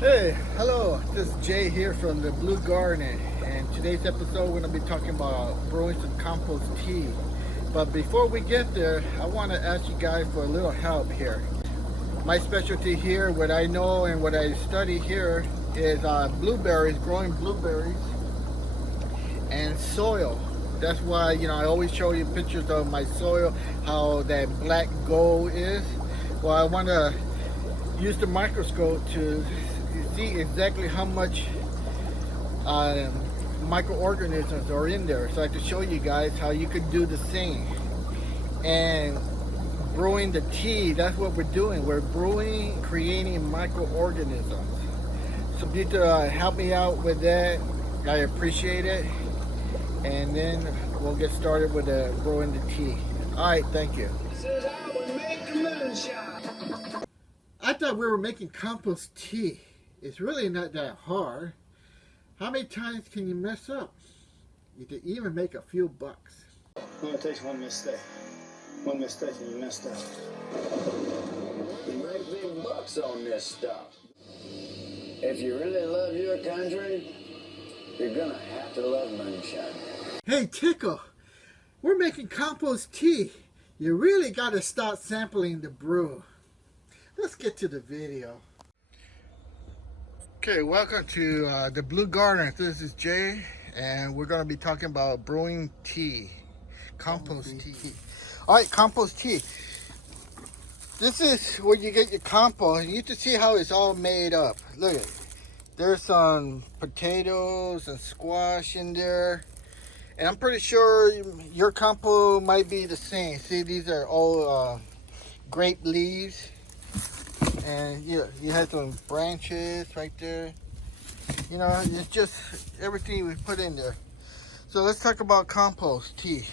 Hey, hello, this is Jay here from the Blue Garden, and today's episode we're going to be talking about brewing some compost tea. But before we get there, I want to ask you guys for a little help here. My specialty here, what I know and what I study here is blueberries, growing blueberries and soil. That's why, I always show you pictures of my soil, how that black gold is. Well, I want to use the microscope to see exactly how much microorganisms are in there, so I can show you guys how you can do the same. And brewing the tea, that's what we're doing. We're brewing, creating microorganisms. So if you could help me out with that, I appreciate it. And then we'll get started with brewing the tea. All right, thank you. I thought we were making compost tea. It's really not that hard. How many times can you mess up? You can even make a few bucks. It only takes one mistake. One mistake and you messed up. You make big bucks on this stuff. If you really love your country, you're gonna have to love moonshine. Hey Tickle, we're making compost tea. You really got to start sampling the brew. Let's get to the video. Okay, welcome to the Blue Garden. This is Jay, and we're going to be talking about brewing tea, compost tea. All right, compost tea. This is where you get your compost. You can see how it's all made up. Look at it. There's some potatoes and squash in there. And I'm pretty sure your compost might be the same. See, these are all grape leaves. And you have some branches right there. It's just everything we put in there. So let's talk about compost tea.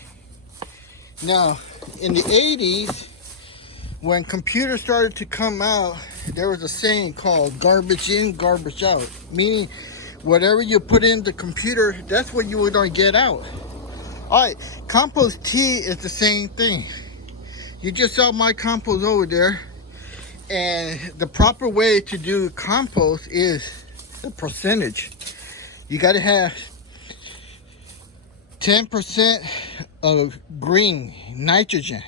Now, in the 80s, when computers started to come out, there was a saying called garbage in, garbage out. Meaning, whatever you put in the computer, that's what you were going to get out. All right, compost tea is the same thing. You just saw my compost over there. And the proper way to do compost is the percentage. You got to have 10% of green, nitrogen.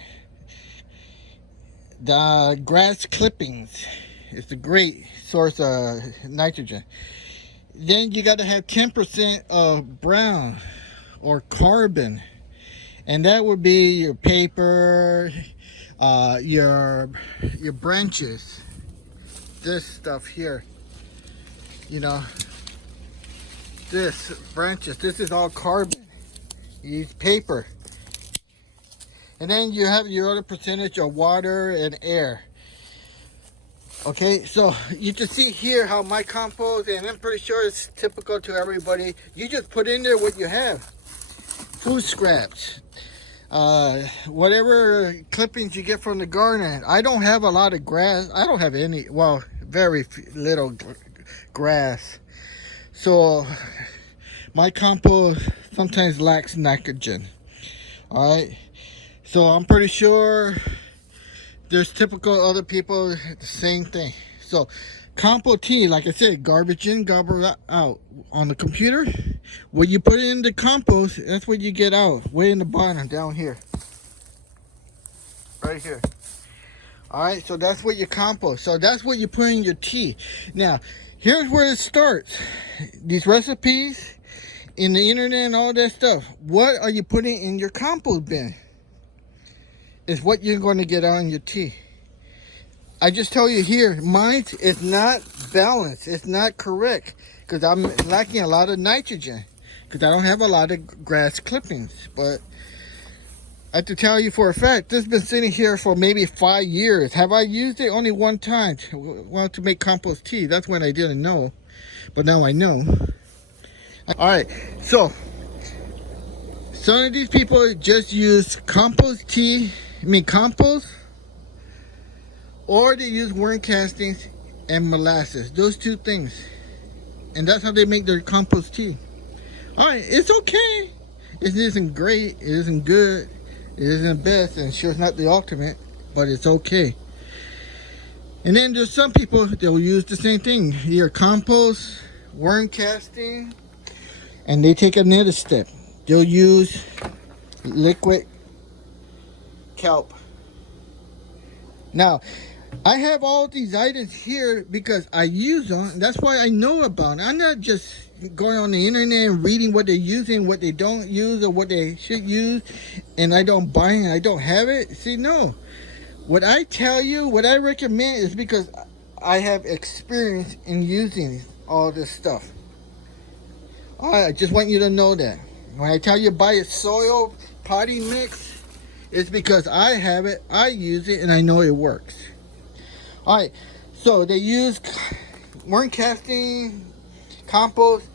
The grass clippings is a great source of nitrogen. Then you got to have 10% of brown or carbon. And that would be your paper, your branches, this stuff here, this branches, this is all carbon. You use paper. And then you have your other percentage of water and air. Okay, so you can see here how my compost, and I'm pretty sure it's typical to everybody, you just put in there what you have. Food scraps, whatever clippings you get from the garden. I don't have a lot of grass. I don't have any, well, very little grass. So my compost sometimes lacks nitrogen. All right. So I'm pretty sure there's typical other people, the same thing. So compost tea, like I said, garbage in, garbage out. On the computer, when you put it in the compost, that's what you get out, way in the bottom, down here. Right here. Alright, so that's what you compost. So that's what you put in your tea. Now, here's where it starts. These recipes, in the internet and all that stuff, what are you putting in your compost bin? Is what you're going to get out in your tea. I just tell you here, mine is not balanced. It's not correct. Because I'm lacking a lot of nitrogen. Because I don't have a lot of grass clippings. But I have to tell you for a fact, this has been sitting here for maybe 5 years. Have I used it? Only one time. Well, to make compost tea. That's when I didn't know. But now I know. Alright, so some of these people just use compost tea. Compost. Or they use worm castings and molasses. Those two things. And that's how they make their compost tea. Alright, it's okay. It isn't great. It isn't good. It isn't the best. And sure, it's not the ultimate. But it's okay. And then there's some people, they'll use the same thing. Either compost, worm casting, and they take another step. They'll use liquid kelp. Now, I have all these items here because I use them. And that's why I know about it. I'm not just going on the internet and reading what they're using, what they don't use, or what they should use, and I don't buy it, I don't have it. See, no. What I tell you, what I recommend is because I have experience in using all this stuff. I just want you to know that. When I tell you buy a soil potting mix, it's because I have it, I use it, and I know it works. Alright, so they use worm casting, compost,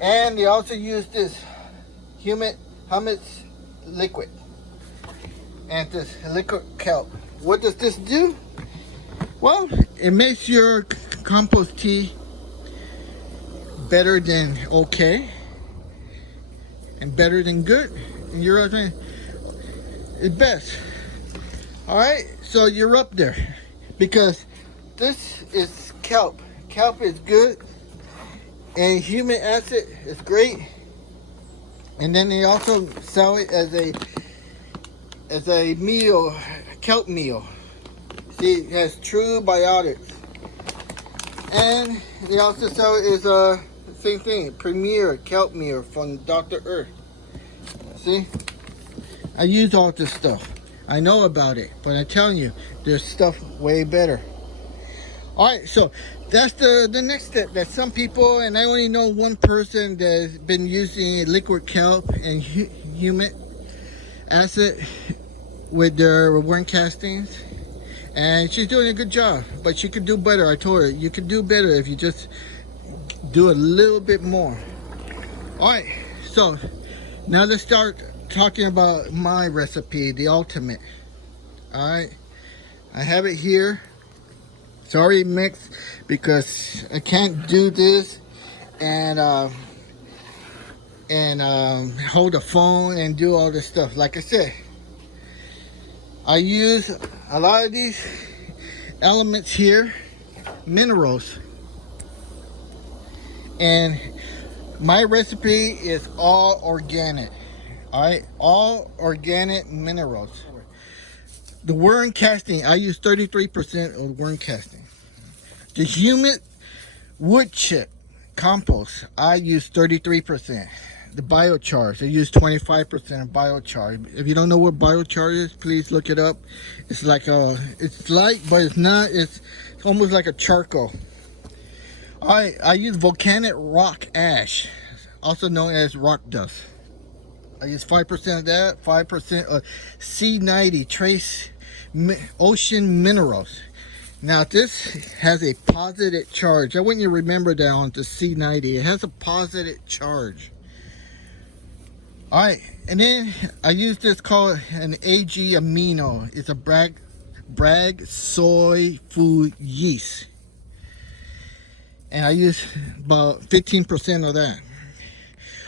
and they also use this humus liquid and this liquid kelp. What does this do? Well, it makes your compost tea better than okay and better than good. And you're it's best. Alright, so you're up there because this is kelp. Kelp is good, and humic acid is great. And then they also sell it as a meal, kelp meal. See, it has true biotics. And they also sell it as a same thing, Premier kelp meal from Dr. Earth. See, I use all this stuff. I know about it, but I'm telling you, there's stuff way better. Alright, so that's the next step that some people, and I only know one person that's been using liquid kelp and humic acid with their worm castings, and she's doing a good job, but she could do better. I told her you could do better if you just do a little bit more. Alright, so now let's start talking about my recipe, the ultimate. Alright, I have it here. It's already mixed because I can't do this and hold a phone and do all this stuff. Like I said, I use a lot of these elements here, minerals, and my recipe is all organic. Alright, all organic minerals. The worm casting, I use 33% of worm casting. The humic wood chip compost, I use 33%. The biochar, I use 25% of biochar. If you don't know what biochar is, please look it up. It's like it's light, but it's not. It's almost like a charcoal. I use volcanic rock ash, also known as rock dust. I use 5% of that, 5% of C90 trace ocean minerals. Now this has a positive charge. I want you to remember that on the C90. It has a positive charge. Alright, and then I use this called an AG amino. It's a Bragg soy food yeast. And I use about 15% of that.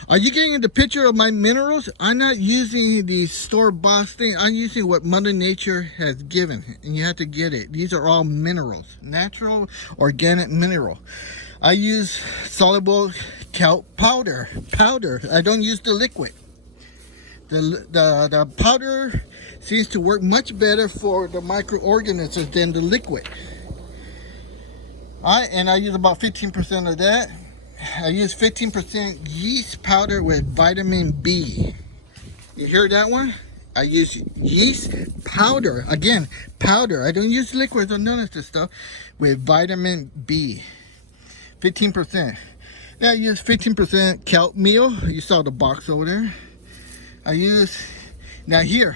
Are you getting the picture of my minerals? I'm not using the store-bought thing. I'm using what Mother Nature has given, and you have to get it. These are all minerals, natural, organic mineral. I use soluble kelp powder. I don't use the liquid. The powder seems to work much better for the microorganisms than the liquid. All right, and I use about 15% of that. I use 15% yeast powder with vitamin B. You hear that one? I use yeast powder. Again, powder. I don't use liquids or none of this stuff. With vitamin B. 15%. Then I use 15% kelp meal. You saw the box over there. Now here,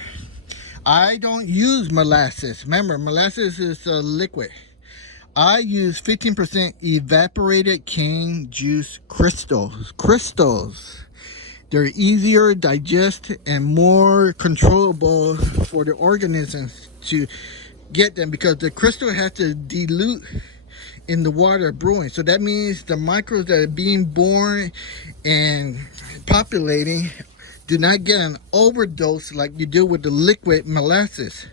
I don't use molasses. Remember, molasses is a liquid. I use 15% evaporated cane juice crystals. They're easier to digest and more controllable for the organisms to get them, because the crystal has to dilute in the water brewing. So that means the microbes that are being born and populating do not get an overdose like you do with the liquid molasses.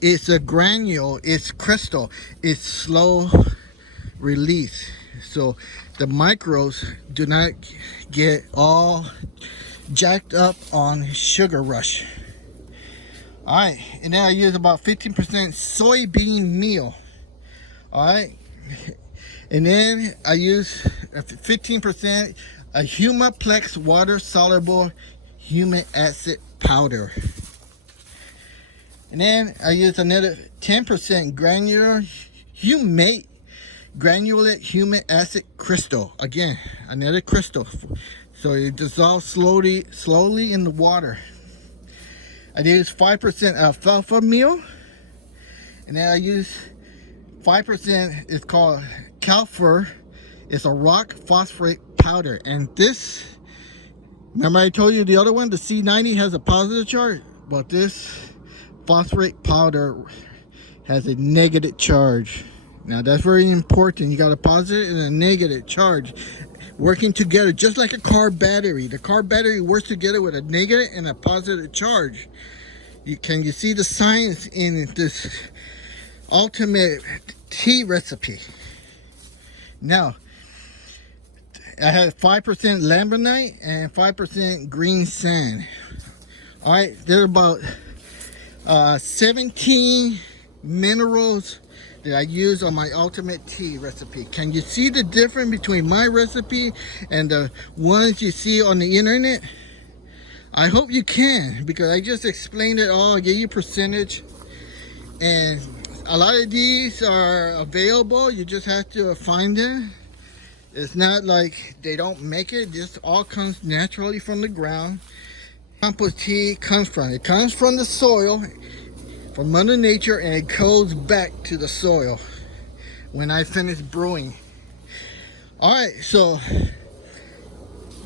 it's a granule, it's crystal, it's slow release. So the microbes do not get all jacked up on sugar rush. Alright, and then I use about 15% soybean meal. Alright, and then I use 15% a Humaplex water soluble humic acid powder. And then I use another 10% granulate humic acid crystal. Again, another crystal. So it dissolves slowly in the water. I use 5% alfalfa meal. And then I use 5%, it's called Kelp. It's a rock phosphate powder. And this, remember I told you the other one, the C90 has a positive charge? But this phosphate powder has a negative charge. Now that's very important. You got a positive and a negative charge working together, just like a car battery. The car battery works together with a negative and a positive charge. Can you see the science in this ultimate tea recipe? Now, I have 5% lambonite and 5% green sand. All right, there's about 17 minerals that I use on my ultimate tea recipe. Can you see the difference between my recipe and the ones you see on the internet? I hope you can, because I just explained it all. I gave you percentage, and a lot of these are available. You just have to find them. It's not like they don't make it. This all comes naturally from the ground. Compost tea comes from the soil, from Mother Nature, and it goes back to the soil when I finish brewing. All right, so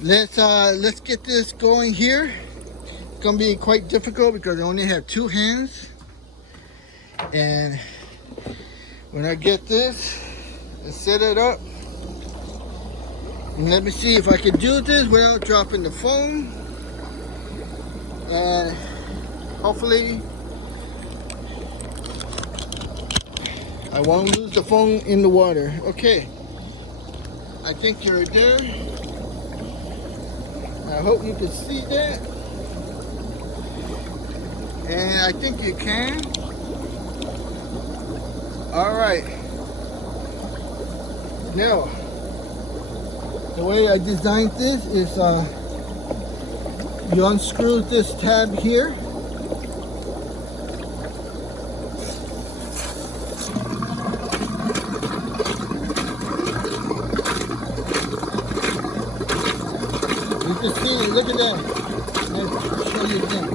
let's get this going here. It's gonna be quite difficult because I only have 2 hands, and when I get this and set it up, and let me see if I can do this without dropping the phone, and hopefully I won't lose the phone in the water. Okay, I think you're there. I hope you can see that, and I think you can. All right, now the way I designed this is you unscrew this tab here, you can see, look at that. Let's show you again.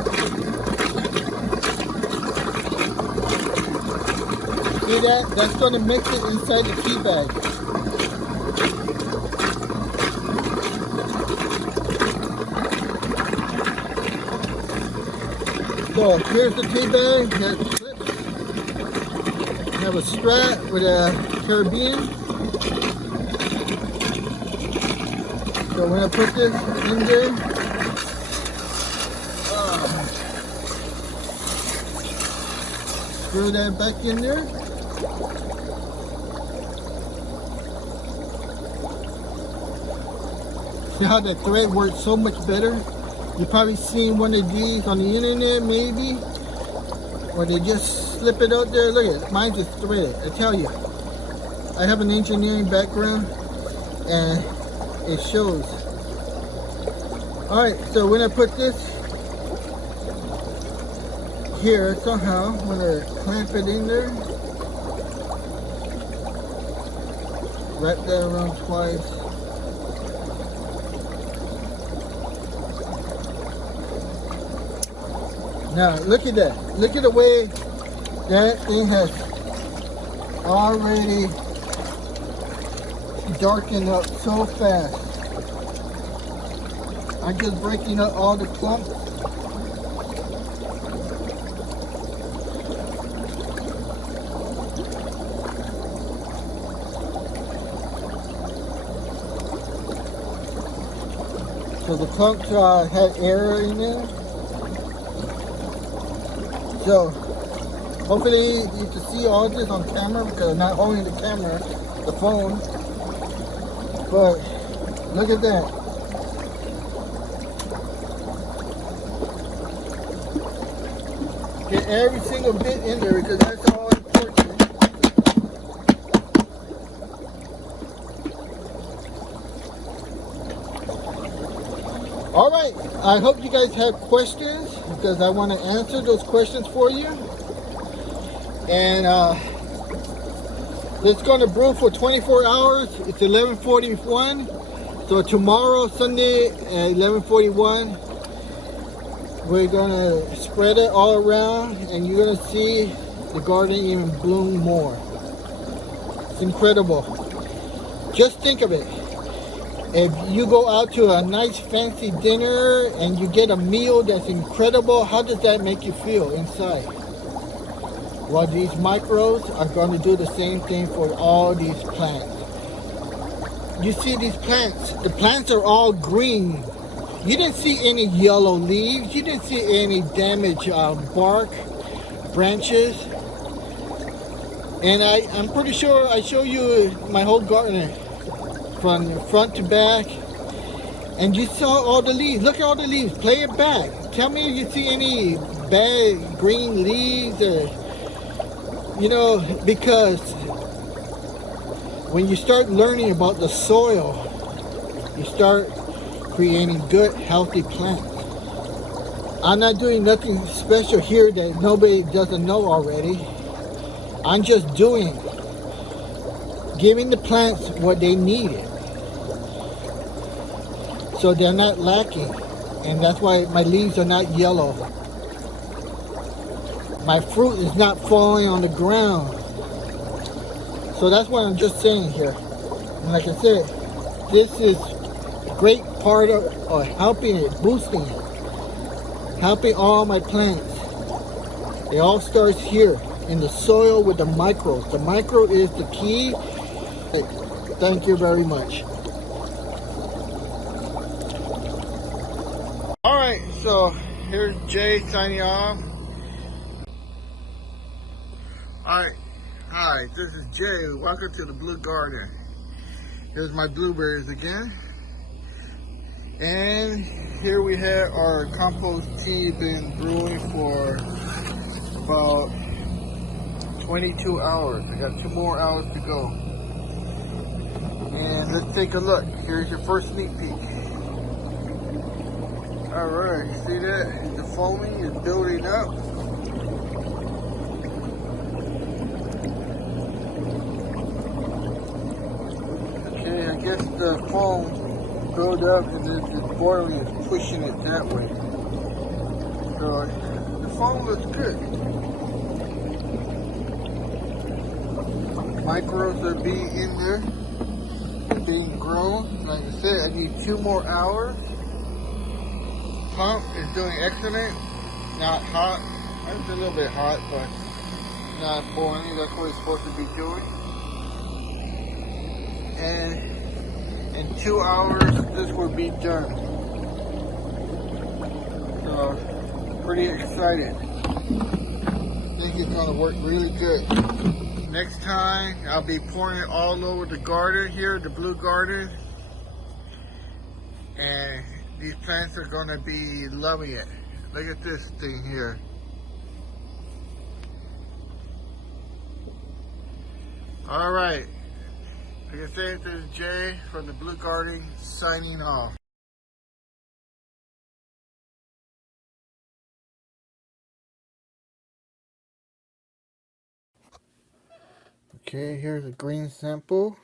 See that? That's going to mix it inside the tea bag. So here's the tea bag. That clips. Have a strap with a carabiner. So when I put this in there, screw that back in there. See how the thread works so much better? You've probably seen one of these on the internet, maybe, or they just slip it out there. Look at it, mine's just threaded. I tell you, I have an engineering background, and it shows. All right, so when I put this here, somehow, I'm gonna clamp it in there, wrap that around twice. Now look at that. Look at the way that thing has already darkened up so fast. I'm just breaking up all the clumps. So the clumps had air in there. So Hopefully you can see all this on camera because I'm not holding the camera, the phone. But look at that. Get every single bit in there because that's all important. All right, I hope you guys have questions because I want to answer those questions for you. And it's going to brew for 24 hours. It's 11:41. So tomorrow, Sunday at 11:41, we're going to spread it all around and you're going to see the garden even bloom more. It's incredible. Just think of it. If you go out to a nice fancy dinner and you get a meal that's incredible, how does that make you feel inside? Well, these microbes are going to do the same thing for all these plants. You see these plants, the plants are all green. You didn't see any yellow leaves. You didn't see any damaged bark, branches. And I'm pretty sure I show you my whole garden from front to back. And you saw all the leaves. Look at all the leaves. Play it back. Tell me if you see any bad green leaves or, you know, because when you start learning about the soil, you start creating good, healthy plants. I'm not doing nothing special here that nobody doesn't know already. I'm just giving the plants what they needed. So they're not lacking. And that's why my leaves are not yellow. My fruit is not falling on the ground. So that's what I'm just saying here. And like I said, this is a great part of helping it, boosting it. Helping all my plants. It all starts here in the soil with the microbes. The micro is the key. Thank you very much. Alright, so here's Jay signing off. Alright, hi, this is Jay. Welcome to the Blue Garden. Here's my blueberries again. And here we have our compost tea been brewing for about 22 hours. I got 2 more hours to go. And let's take a look. Here's your first sneak peek. Alright, see that? The foaming is building up. Okay, I guess the foam built up and then the boiling is pushing it that way. So the foam looks good. Microbes are being in there, being grown. Like I said, I need 2 more hours. Pump is doing excellent. Not hot. It's a little bit hot, but not boiling. That's what it's supposed to be doing. And in 2 hours, this will be done. So, pretty excited. I think it's gonna work really good. Next time, I'll be pouring it all over the garden here, the blue garden. And these plants are going to be loving it. Look at this thing here. All right. Like I said, this is Jay from the Blue Garden signing off. Okay, here's a green sample.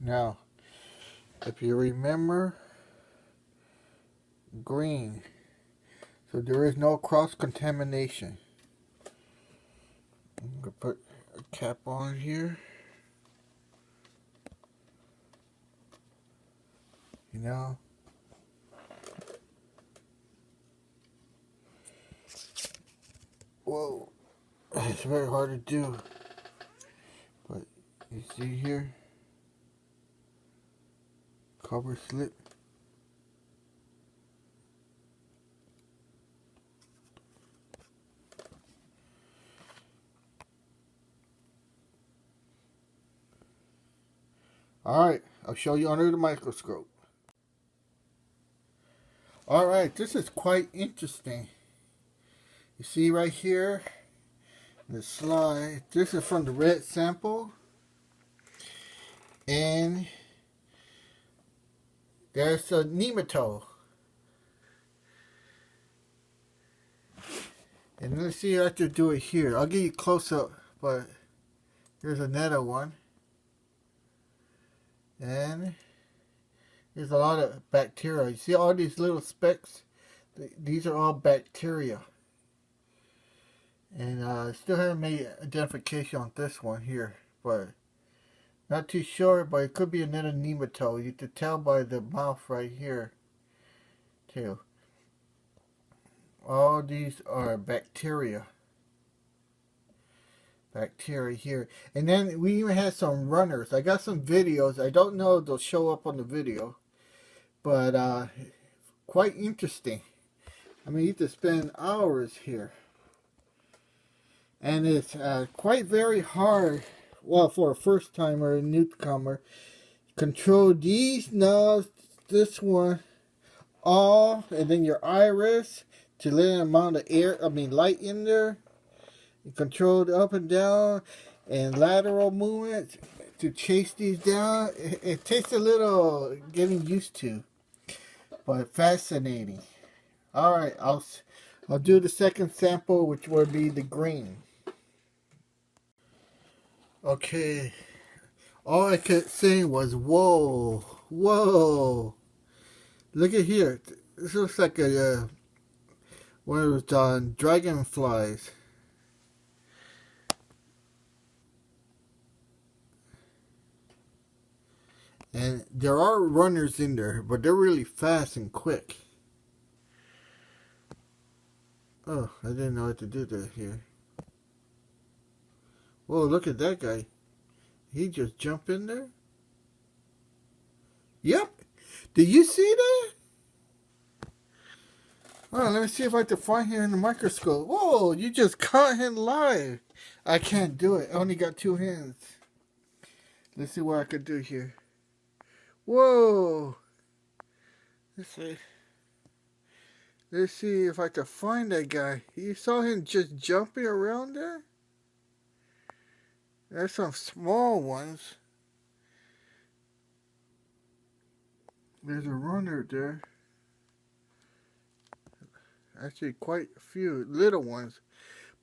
Now, if you remember, green So there is no cross-contamination. I'm going to put a cap on here. You know. Whoa. It's very hard to do. But you see here. Cover slip. Alright, I'll show you under the microscope. Alright, this is quite interesting. You see right here, the slide, this is from the red sample. And there's a nematode. And let's see how to do it here. I'll give you a close up, but here's another one. And there's a lot of bacteria. You see all these little specks? These are all bacteria. And I still haven't made identification on this one here, but not too sure, but it could be another nematode. You can tell by the mouth right here, too. All these are bacteria. Bacteria here. And then we even had some runners. I got some videos. I don't know if they'll show up on the video, but quite interesting. I mean, you could spend hours here. And it's quite very hard, well, for a first timer, a newcomer, control these knobs, this one, off, and then your iris to let an amount of light in there. You control the up and down and lateral movement to chase these down. It takes a little getting used to, but fascinating. All right, I'll do the second sample, which will be the green. Okay, all I kept saying was, whoa, whoa. Look at here. This looks like a one of those dragonflies. And there are runners in there, but they're really fast and quick. Oh, I didn't know what to do there here. Whoa, look at that guy. He just jumped in there? Yep. Did you see that? Oh, let me see if I can find him in the microscope. Whoa, you just caught him live. I can't do it. I only got 2 hands. Let's see what I can do here. Whoa. Let's see if I can find that guy. You saw him just jumping around there? There's some small ones. There's a runner there. Actually, quite a few little ones.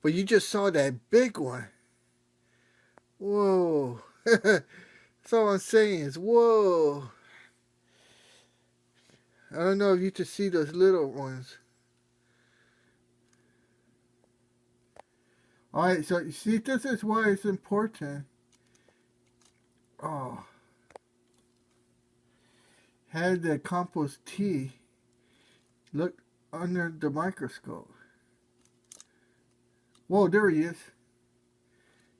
But you just saw that big one. Whoa. That's all I'm saying is, whoa. I don't know if you can see those little ones. Alright, so you see, this is why it's important. Oh. Had the compost tea look under the microscope. Whoa, there he is.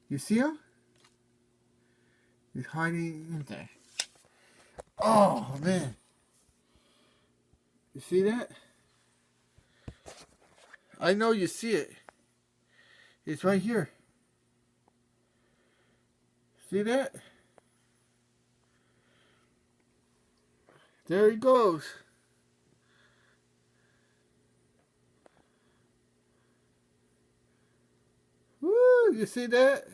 You see him? He's hiding in there. Oh, man. You see that? I know you see it. It's right here. See that? There he goes. Woo, you see that?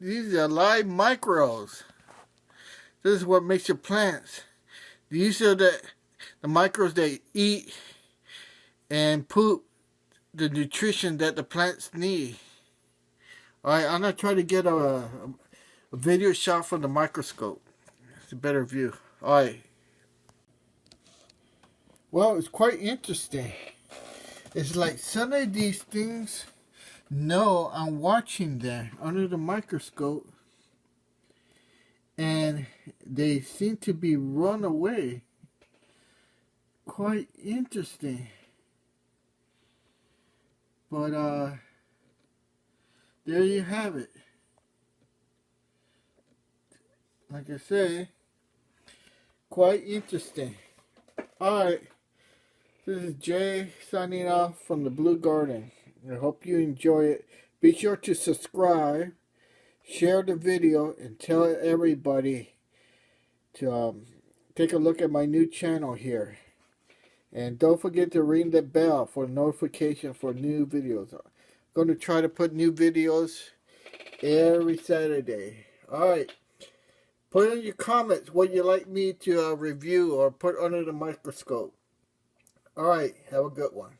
These are live microbes. This is what makes your plants. These are the microbes they eat and poop the nutrition that the plants need. Alright, I'm going to try to get a video shot from the microscope. It's a better view. Alright. Well, it's quite interesting. It's like some of these things, no, I'm watching them under the microscope, and they seem to be run away. Quite interesting. But there you have it. Like I say, quite interesting. Alright, this is Jay signing off from the Blue Garden. I hope you enjoy it. Be sure to subscribe, share the video, and tell everybody to take a look at my new channel here. And don't forget to ring the bell for notification for new videos. I'm going to try to put new videos every Saturday. Alright. Put in your comments what you'd like me to review or put under the microscope. Alright. Have a good one.